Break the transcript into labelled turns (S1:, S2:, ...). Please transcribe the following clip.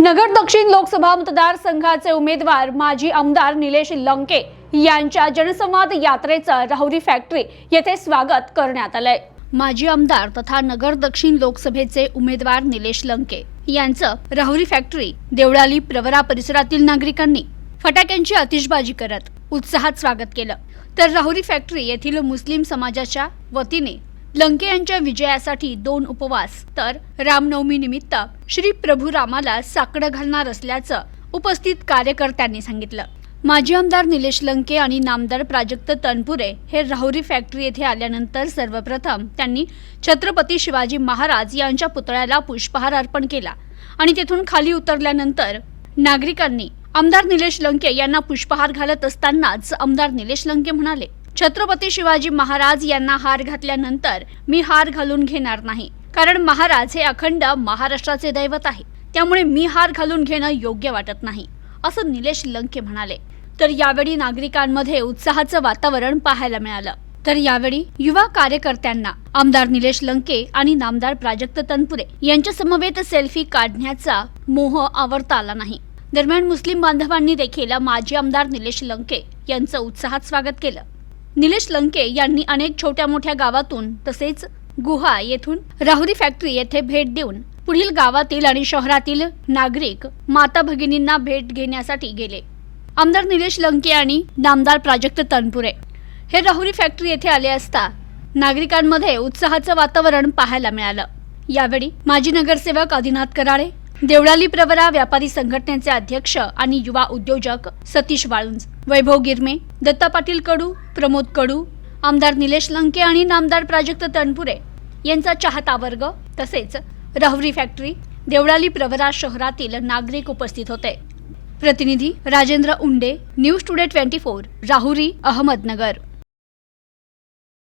S1: नगर दक्षिण लोकसभा मतदारसंघाचे उमेदवार माजी आमदार निलेश लंके यांच्या जनसंवाद यात्रेचं राहुरी फॅक्टरी येथे स्वागत करण्यात आलंय. माजी आमदार तथा नगर दक्षिण लोकसभेचे उमेदवार निलेश लंके यांचं राहुरी फॅक्टरी देवळाली प्रवरा परिसरातील नागरिकांनी फटाक्यांची आतिषबाजी करत उत्साहात स्वागत केलं. तर राहुरी फॅक्टरी येथील मुस्लिम समाजाच्या वतीने लंके यांच्या विजयासाठी दोन उपवास तर रामनवमी निमित्त श्री प्रभू रामाला साकडं घालणार असल्याचं उपस्थित कार्यकर्त्यांनी सांगितलं. माजी आमदार निलेश लंके आणि नामदार प्राजक्त तनपुरे हे राहुरी फॅक्टरी येथे आल्यानंतर सर्वप्रथम त्यांनी छत्रपती शिवाजी महाराज यांच्या पुतळ्याला पुष्पहार अर्पण केला आणि तेथून खाली उतरल्यानंतर नागरिकांनी आमदार निलेश लंके यांना पुष्पहार घालत असतानाच आमदार निलेश लंके म्हणाले छत्रपती शिवाजी महाराज यांना हार घातल्यानंतर मी हार घालून घेणार नाही. कारण महाराज हे अखंड महाराष्ट्राचे दैवत आहे. त्यामुळे मी हार घालून घेणं योग्य वाटत नाही. असं निलेश लंके म्हणाले. तर यावेळी नागरिकांमध्ये उत्साहाचं वातावरण पाहायला मिळालं. तर यावेळी युवा कार्यकर्त्यांना आमदार निलेश लंके आणि नामदार प्राजक्त तनपुरे यांच्या समवेत सेल्फी काढण्याचा मोह आवरता आला नाही. दरम्यान मुस्लिम बांधवांनी देखील माजी आमदार निलेश लंके यांचं उत्साहात स्वागत केलं. निलेश लंके यांनी अनेक छोट्या मोठ्या गावातून तसेच गुहा येथून राहुरी फॅक्टरी येथे भेट देऊन पुढील गावातील आणि शहरातील नागरिक माता भगिनींना भेट घेण्यासाठी गेले. आमदार निलेश लंके आणि नामदार प्राजक्त तनपुरे हे राहुरी फॅक्टरी येथे आले असता नागरिकांमध्ये उत्साहाचं वातावरण पाहायला मिळालं. यावेळी माजी नगरसेवक आदिनाथ कराळे देवळाली प्रवरा व्यापारी संघटनेचे अध्यक्ष आणि युवा उद्योजक सतीश वाळुंज वैभव गिरमे दत्ता पाटील कडू प्रमोद कडू आमदार निलेश लंके आणि नामदार प्राजक्त तनपुरे यांचा चाहता वर्ग तसेच रहवरी फॅक्टरी देवळाली प्रवरा शहरातील नागरिक उपस्थित होते. प्रतिनिधी Rajendra Unde news today twenty four Rahuri Ahmednagar.